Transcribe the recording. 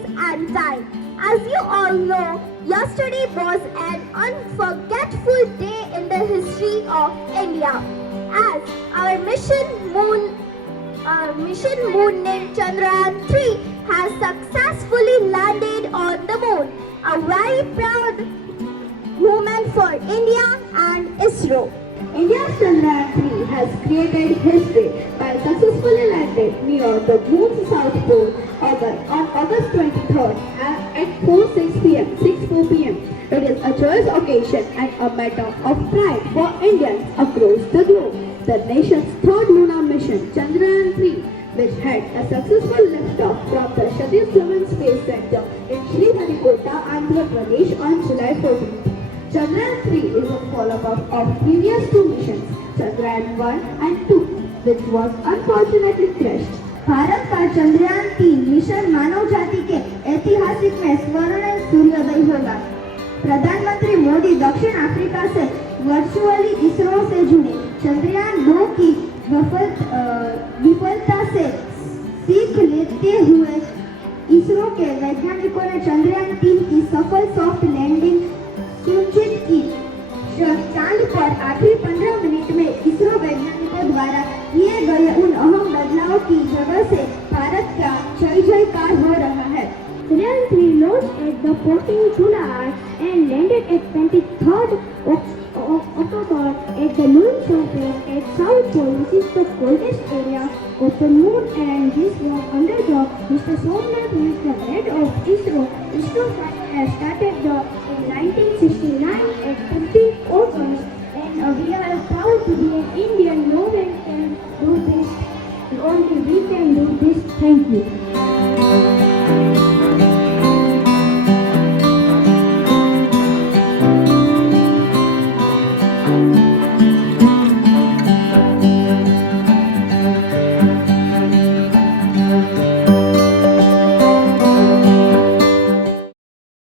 space and time. As you all know, yesterday was an unforgettable day in the history of India as our mission moon named Chandrayaan 3 has successfully landed on the moon. A very proud moment for India and ISRO. India's Chandrayaan 3 has created history by successfully landing near the moon's south pole on August 23rd at 4:06 p.m. It is a joyous occasion and a matter of pride for Indians across the globe. The nation's third lunar mission, Chandrayaan 3, which had a successful liftoff from the Satish Dhawan Space Center in Sriharikota, Andhra Pradesh on July 14th. Chandrayaan 3 is a follow-up of previous two missions, Chandrayaan 1 and 2, which was unfortunately crashed. Bharat का Chandrayaan 3 mission मानव जाति के ऐतिहासिक में स्वर्णिम सूर्योदय होगा। प्रधानमंत्री मोदी दक्षिण अफ्रीका से वर्चुअली इसरो से जुड़े। चंद्रयान 2 की विफलता से सीख लेते हुए इसरो के वैज्ञानिकों ने चंद्रयान 3 की सफल सॉफ्ट लैंडिंग सुनिश्चित की। चांद पर आखिरी 15 मिनट में इसरो वैज्ञानिकों द्वारा किए गए उन अहम बदलाव की वजह से भारत का जय जयकार हो रहा है। Chandrayaan 3 launched at the 14th July and landed at 23rd October at the moon surface at South Pole, which is the coldest area of the moon, and this was under the Mr. Somnath, who is the head of ISRO. ISRO started in 1969 at 15th August, and we are proud to be an Indian. No one can do this. Only we can do this. Thank you.